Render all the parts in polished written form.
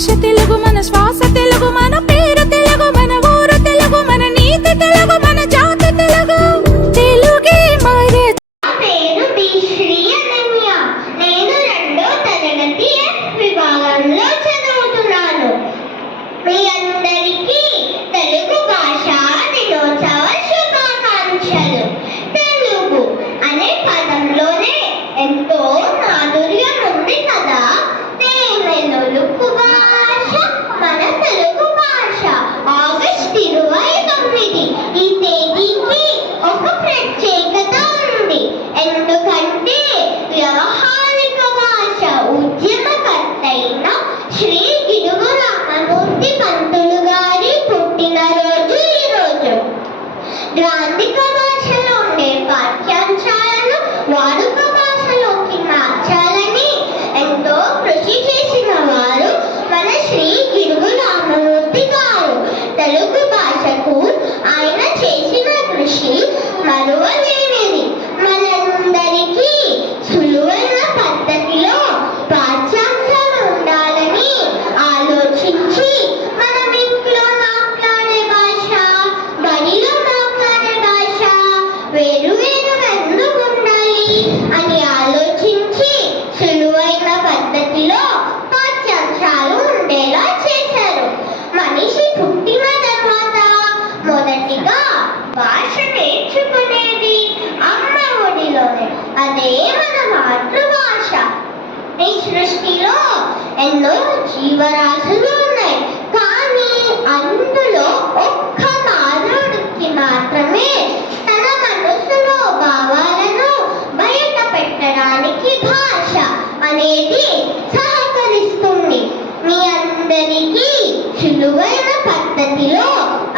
భాష తెలుగు, మన శ్వాస తెలుగు, మన పేరు తెలుగు, మన ఊరు తెలుగు, మన నీతి తెలుగు, మన జాతి తెలుగు. తెలుగే మారే. పేరు బి శ్రీ అనన్య. నేను 2వ తరగతి ఎఫ్ విభాగంలో చదువుతున్నాను. మీ అందరికీ తెలుగు భాషా దినోత్సవ శుభాకాంక్షలు. తెలుగు అనే పదంలోనే ఎంతో మాధుర్యం ఉంది కదా. తెలుగు భాష మన తెలుగు భాష. ఆగస్టు 29 ఈ తేదీకి ఒక ప్రత్యేకత ఉంది. ఎందుకంటే వ్యవహారిక భాష ఉద్యమకర్త అయిన శ్రీ గిడుగు రామమూర్తి పంతులు గారి పుట్టినరోజు ఈరోజు. గ్రాంధిక భాషలో ఉండే పాఠ్యాంశాలను వాడుక భాషలోకి మార్చాలని ఎంతో కృషి చేసిన వారు మన శ్రీ గిడుగు రామమూర్తి గారు. తెలుగు భాషకు ఆయన చేసిన కృషి మరువలేనిది. మనందరికీ సులువైన పద్ధతిలో పాఠ్యాంశాలు ఉండాలని ఆలోచించి మనం ఇంట్లో మాట్లాడే భాష, బడిలో మాట్లాడే భాష వేరు వేరు ఎందుకు ఉండాలి అని ఆలోచించి సులువైన పద్ధతిలో పాఠ్యాంశాలు ఉండేలా చేశారు. మనిషి పుట్టిన తర్వాత మొదటిగా భాష నేర్చుకునేది అమ్మ ఒడిలోనే. అదే మన మాతృభాష. ఈ సృష్టిలో ఎన్నో జీవరాశులు ఉన్నాయి. కానీ అందులో ఒక్క మానవుడికి మాత్రమే తన మనసులో భావాలను బయట పెట్టడానికి భాష అనేది సహకరిస్తుంది. మీ అందరికీ సులువైన పద్ధతిలో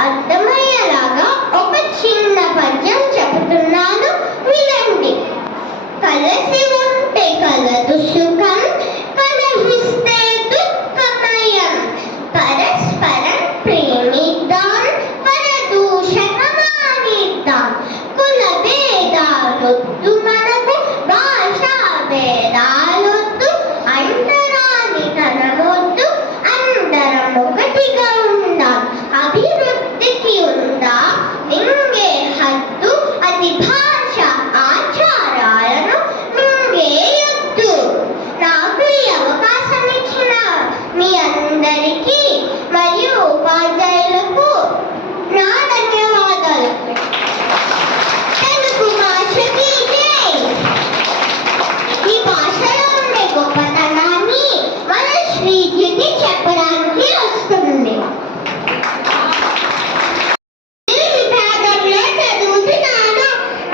అర్థమయ్యేలాగా ఒక చిన్న పద్యం చెబుతున్నాను, వినండి. కలసి ఉంటే కలదు సుఖం, కలహిస్తే దుఃఖమయం. పరస్పరం ప్రేమిద్దాం, పరదూషణ మానిద్దాం. కుల భేదాలొద్దు మనకు, భాషా భేదాలొద్దు. అంటరాని తనమొద్దు, అందరం ఒకటిగా ఉందాం. అభివృద్ధికి ఉందా మింగే హద్దు, అది భాష ఆచారాలను మింగేయొద్దు. నాకు ఈ అవకాశం ఇచ్చిన మీ అందరికీ మరియు ఉపాధ్యాయులకు నా ధన్యవాదాలు. తెలుగు భాషకి జై. ఈ భాషలో ఉండే గొప్పతనాన్ని మన శ్రీజుకి చెప్పడానికి వస్తుంది. విభాగంలో చదువుతున్నాను.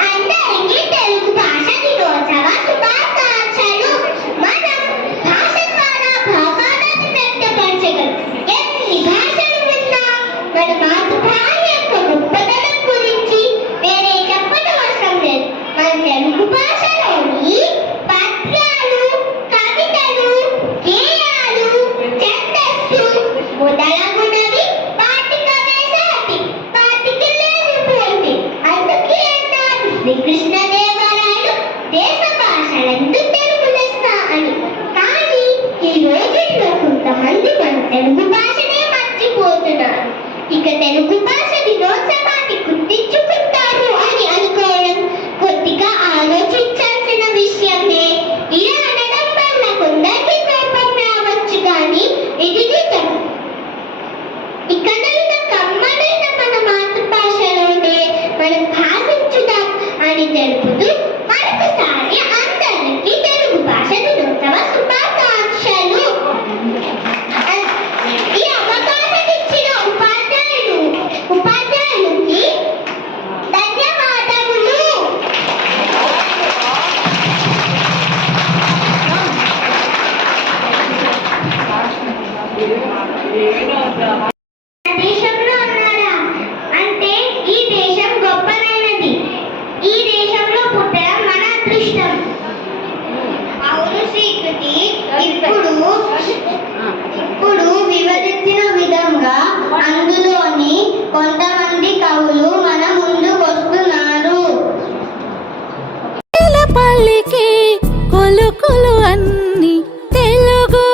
అందరికీ తెలుగు భాష దినోత్సవ శుభాకాంక్షలు. మనం భాష ద్వారా భావాలను వ్యక్తపరచగలం. ఎన్ని భాషలు ఉన్నా మన మాతృభాష యొక్క గొప్పతనం గురించి వేరే చెప్పనవసరం లేదు. మన తెలుగు భాషలోని పద్యాలు, కవితలు, గేయాలు, ఛందస్సు మొదలగునవి వాటికవే సాటి, వాటికి లేనిపోయింది. అందుకే అంటారు శ్రీకృష్ణదేవరాయలు దేశ భాషలందు తెలుగు లెస్స అని. కానీ ఈ రోజుల్లో కొంతమంది మన తెలుగు భాషనే మర్చిపోతున్నారు. ఇక తెలుగు భాష దినోత్సవాన్ని గుర్తించుకుంటారు అని అనుకోవడం కొద్దిగా ఆలోచించాల్సిన విషయమే. ఇలా అనడం వల్ల కొందరికి కోపం రావచ్చు, కానీ ఇది నిజం. ఇకనైనా కమ్మనైన మన మాతృభాషలోనే మనం భాషించుదాం అని తెలుపుతూ మరొకసారి అందరికీ తెలుగు భాష దినోత్సవ శుభాకాంక్షలు. ఈ అవకాశం ఇచ్చిన ఉపాధ్యాయులకి ధన్యవాదములు. దేశంలో ఉన్నారా అంటే ఈ దేశం గొప్పదైనది. ఈ దేశంలో పుట్టడం మన అదృష్టం. అవును శ్రీకృతి. ఇప్పుడు వివరించిన విధంగా అందులోని కొంతమంది కవులు మన ముందుకు వస్తున్నారు. పల్లికి కొలుకులు అన్ని తెలుగు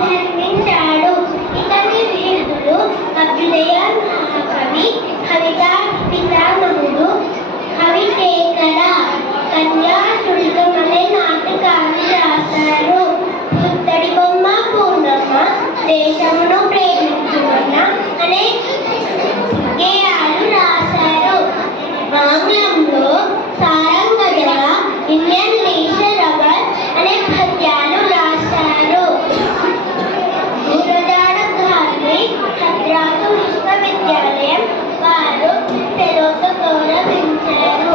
ధర్మించాడు. ఇతని వీరుడు అభ్యుదయ మహాకవి, కవితా పితామహుడు, కవిశేఖర, కన్యాశుల్కమనే నాటకాలు రాశారు. పుత్తడి బొమ్మ పూర్ణమ్మ, దేశమును ప్రేమించుకున్న అనే గేయాలు రాశారు. ఆంగ్లంలో సారంగధర, ఇండియన్ లీజర్ అవర్ అనే పద్యాలు రాశారు. గురజాడ గారిని మద్రాసు విశ్వవిద్యాలయం వారు తెలుగు గౌరవించారు.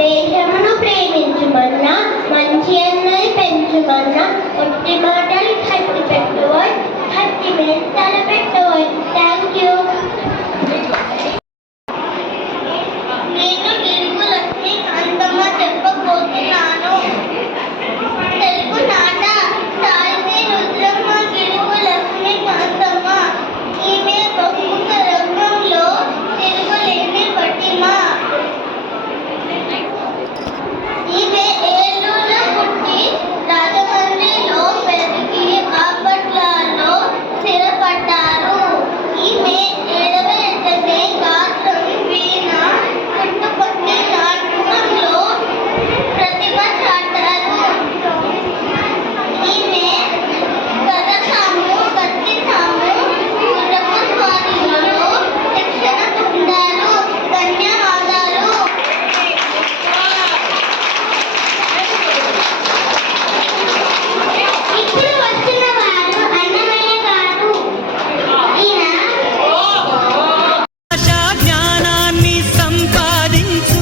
దేశమును ప్రేమించుమన్నా, మంచి అన్నది పెంచుమన్నా, ఒట్టి మాటలు కట్టి పెట్టుకోయి, కట్టి మీద తల పెట్టుకోయి. Thank you. నేను తెలుగు లక్ష్మి కాంతమ్మ చెప్పబోతున్నాను. తెలుగు నాట సాహితీ రుద్రమ్మ తెలుగు లక్ష్మి కాంతమ్మ. ఈమె బహుముఖ రంగంలో తెలుగులేని పటిమ. ఈమె ఏలూరులో పుట్టి రాజమండ్రిలో పెరిగి బాపట్లలో స్థిరపడ్డారు. ఈమె 7వ ఏటనే గాత్రం, వీణ, పుట్టుకొట్టి నాటకంలో ప్రతిభ చాటారు. ఈమె కథసాము, కత్తిసాము, గుర్రపు స్వారీలలో శిక్షణ పొందారు. ధన్యవాదాలు. ఇప్పుడు వచ్చిన వారు అన్నమయ్య గారు. ఈయన భాషా జ్ఞానాన్ని సంపాదించు,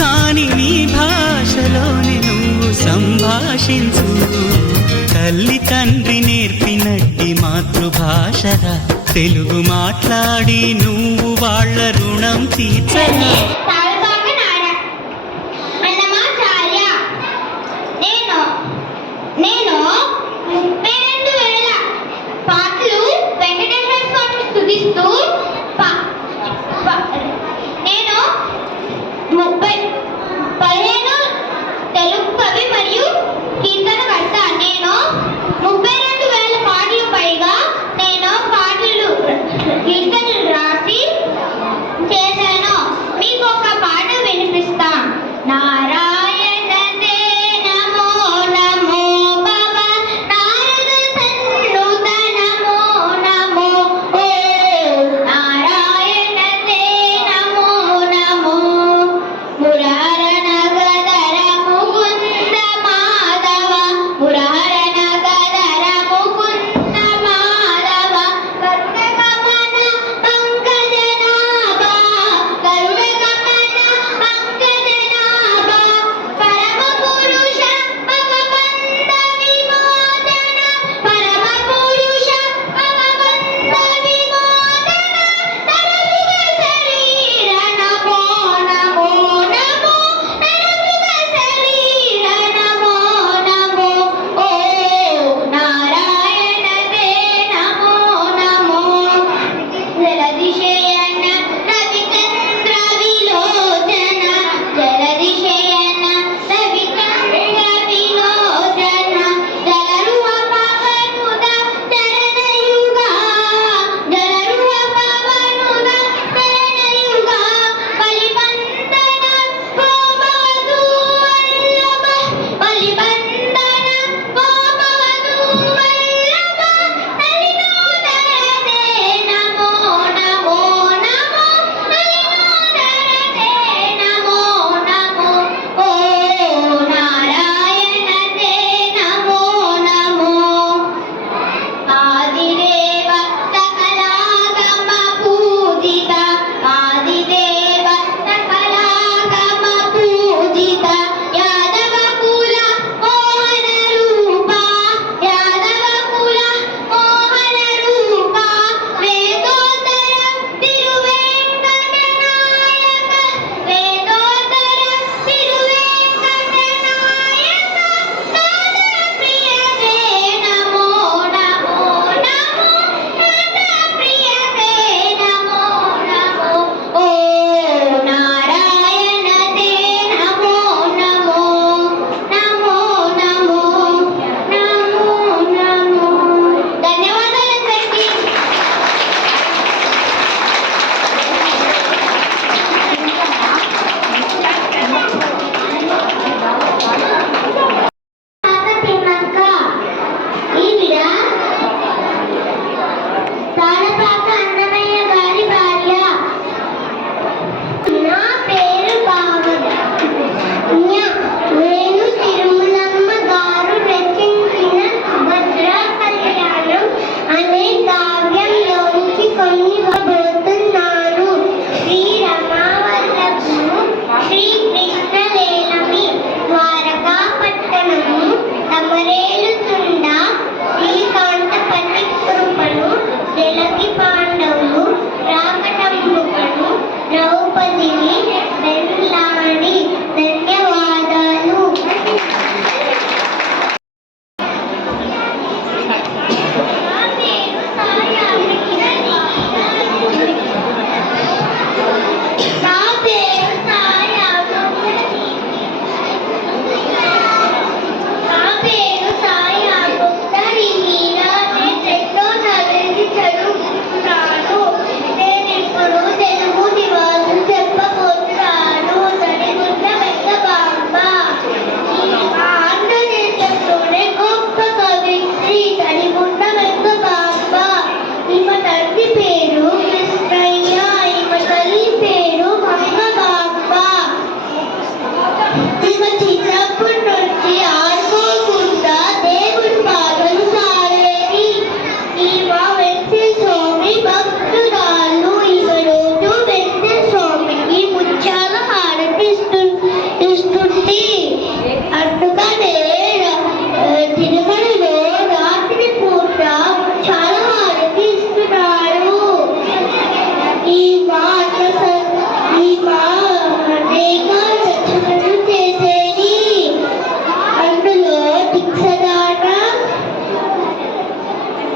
కాని నీ భాషలోనే నువ్వు సంభాషించు. తల్లి తండ్రి నేర్పినట్టి మాతృభాషరా, తెలుగు మాట్లాడి నువ్వు వాళ్ళ రుణం తీర్చరా. తాళపాకనాడ అన్నమాచార్య. నేను 32,000 పాటలు వెంకటేశ్వర స్వామిని స్తుతిస్తూ నేను 15 తెలుగు కవి మరియు కీర్తనకర్త. నేను 32,000 పాటలు పైగా నేను పాటలు కీర్తనలు రాసి చేశాను. మీకు ఒక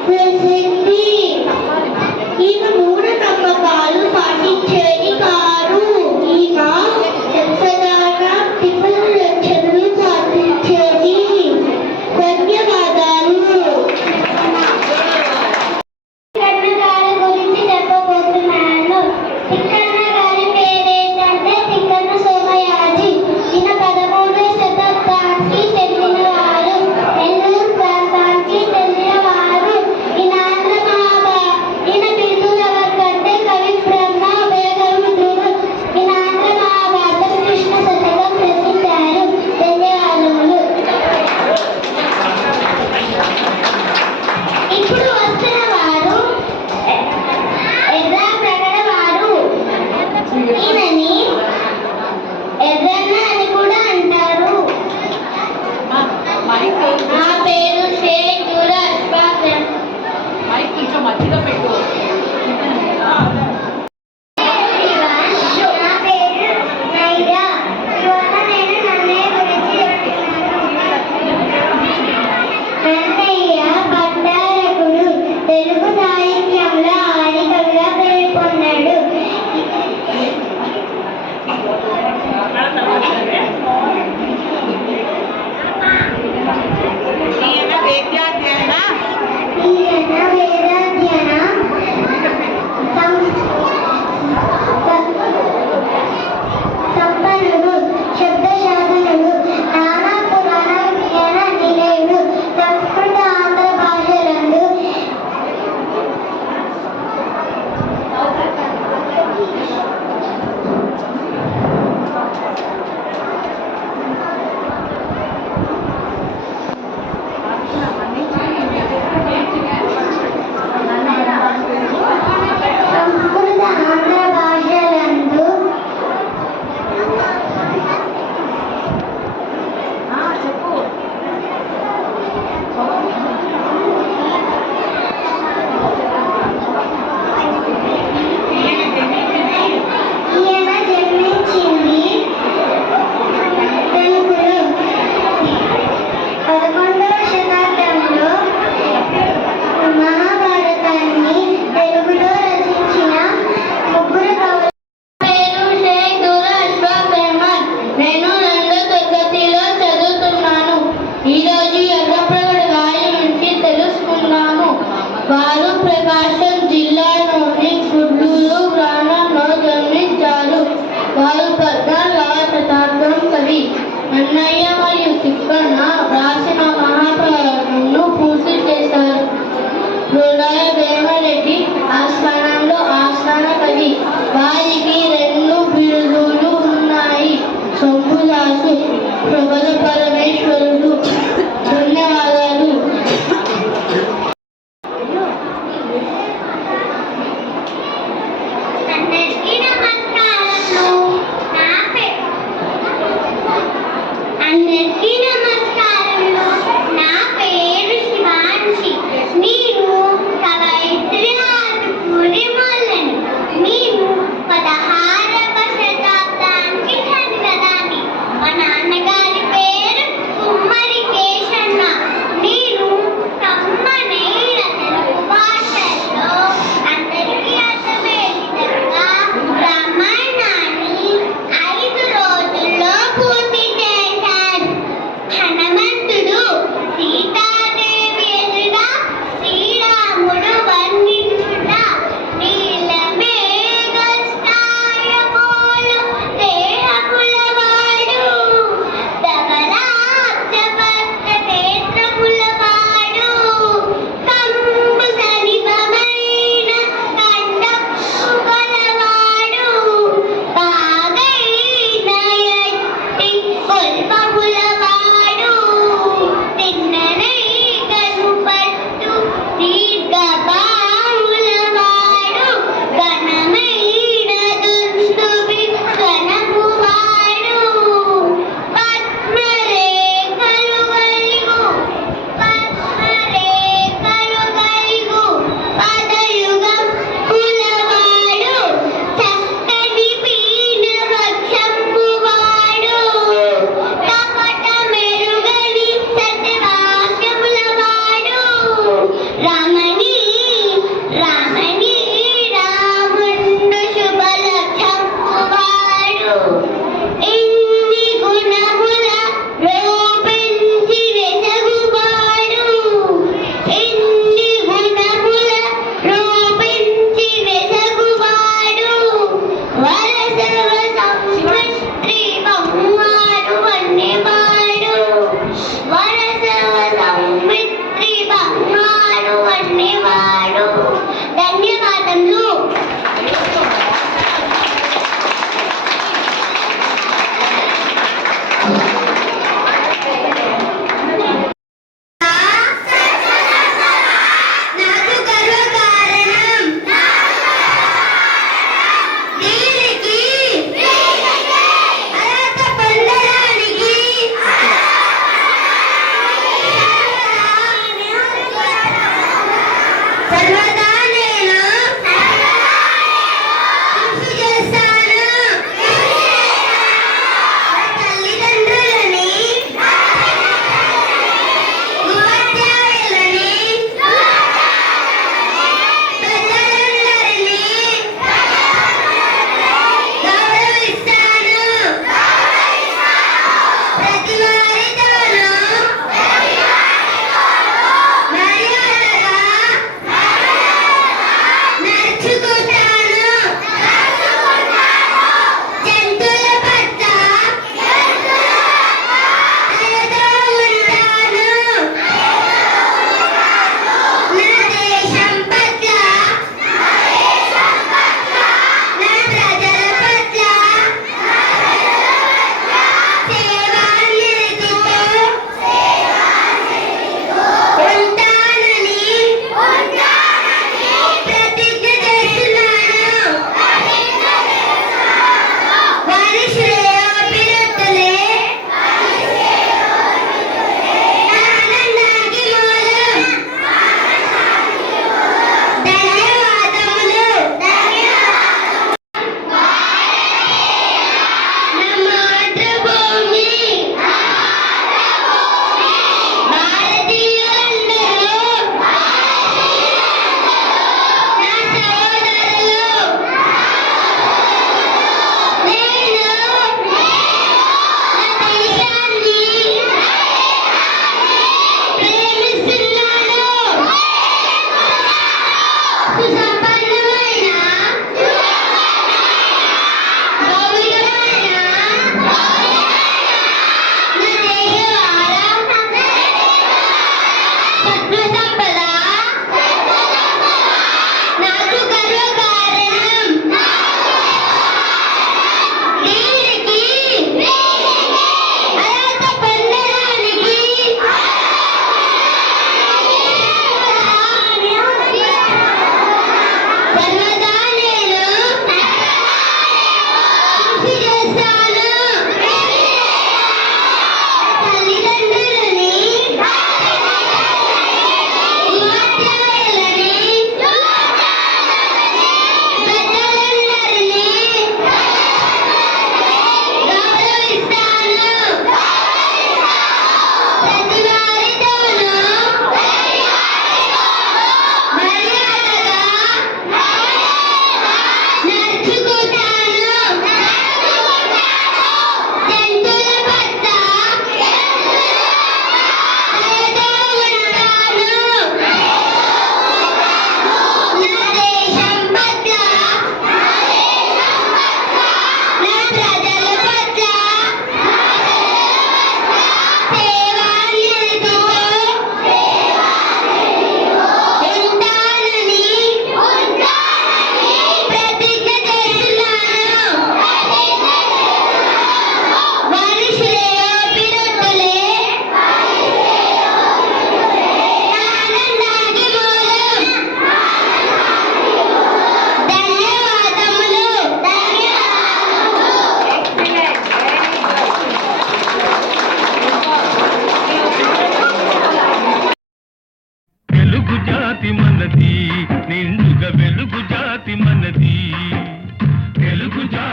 ప్రసిద్ధి. ఈమె మూఢనమ్మకాలు పాటించేది కాదు. ఈమె సదాన టిఫిన్ లక్షణాలు పాటించేది. ధన్యవాదాలు. తిక్కన్న గారి గురించి చెప్పబోతున్నాను. తిక్కన్న గారి పేరేంటంటే తిక్కన్న సోమయాజి. ఈయన 13వ శతాబ్దానికి చెందినవారు. నెల్లూరు ప్రాంతానికి చెందినవారు. ఈయన బిరుదులు ఎవరికంటే కవి బ్రహ్మ, వేదరుద్రుడు. ఈయన ఆంధ్ర మహాభారతం కృష్ణ శతకం రచించారు. ధన్యవాదములు. ఇప్పుడు వస్తున్న వారు ఎర్ర ప్రగడ వారు. ఈయనని ఎర్రన్న అని కూడా అంటారు. నా పేరు షేక్ అష్ఫాక్. నా పేరు నైరా. ఇవాళ నేను నన్నయ్య గురించి చెప్తున్నాను. నన్నయ్య భట్టారకుడు. తెలుగు సాహిత్యంలో ఆదికవిగా పేరు పొందాడు. ఈయన వేదాధ్యయన సంపన్నుడు, శబ్దశాసనుడు, నానా పురాణ విజ్ఞాన నిలయుడు. సంస్కృత ఆంధ్ర భాషలందు సంస్కృత ఆంధ్ర భాషలందు ఈయన జన్మించింది తెలుగులో 11వ శతాబ్దంలో. మహాభారతాన్ని తెలుగులో రచించిన ముగ్గురు కవులు. పేరు షేక్ అష్ఫాక్ అహ్మద్. నేను 2వ తరగతిలో చదువుతున్నాను. ఈరోజు ఎర్రప్రగడ వారి నుంచి తెలుసుకున్నాము. వారు ప్రకాశం జిల్లాలోని గుడ్లూరు గ్రామంలో జన్మించారు. వారు 14వ శతాబ్దం కవి. అన్నయ్య మరియు తిక్కన్న రాసిన మహాభారతంను పూర్తి చేశారు. రుడాయ వేమరెడ్డి ఆస్థానంలో ఆస్థాన కవి. వారికి 2 బిరుదులు ఉన్నాయి. సొంపుదాసు, ప్రబల పరమేశ్వరుడు. ధన్యవాదాలు. అందరికీ నమస్కారాలు. అందరికీ నమస్కారాలు.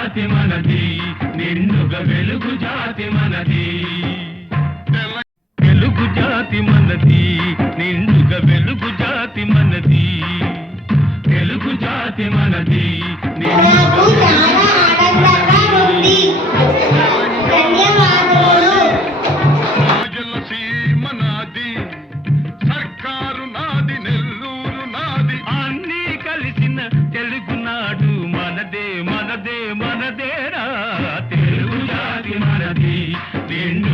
జాతి మనది, నిండుగా వెలుగు జాతి మనది. వెలుగు జాతి మనది, నిండుగా వెలుగు జాతి మనది. తెలుగు జాతి మనది, నాకు చాలా ఆనందంగా ఉంది. ధన్యవాదాలు. రాయలసీమ నాది, సర్కారు నాది, నెల్లూరు నాది, అన్నీ కలిసిన తెలుగునాడు మనదే మనదే మనదేరా. తెలుగు జాతి మనది, నిండు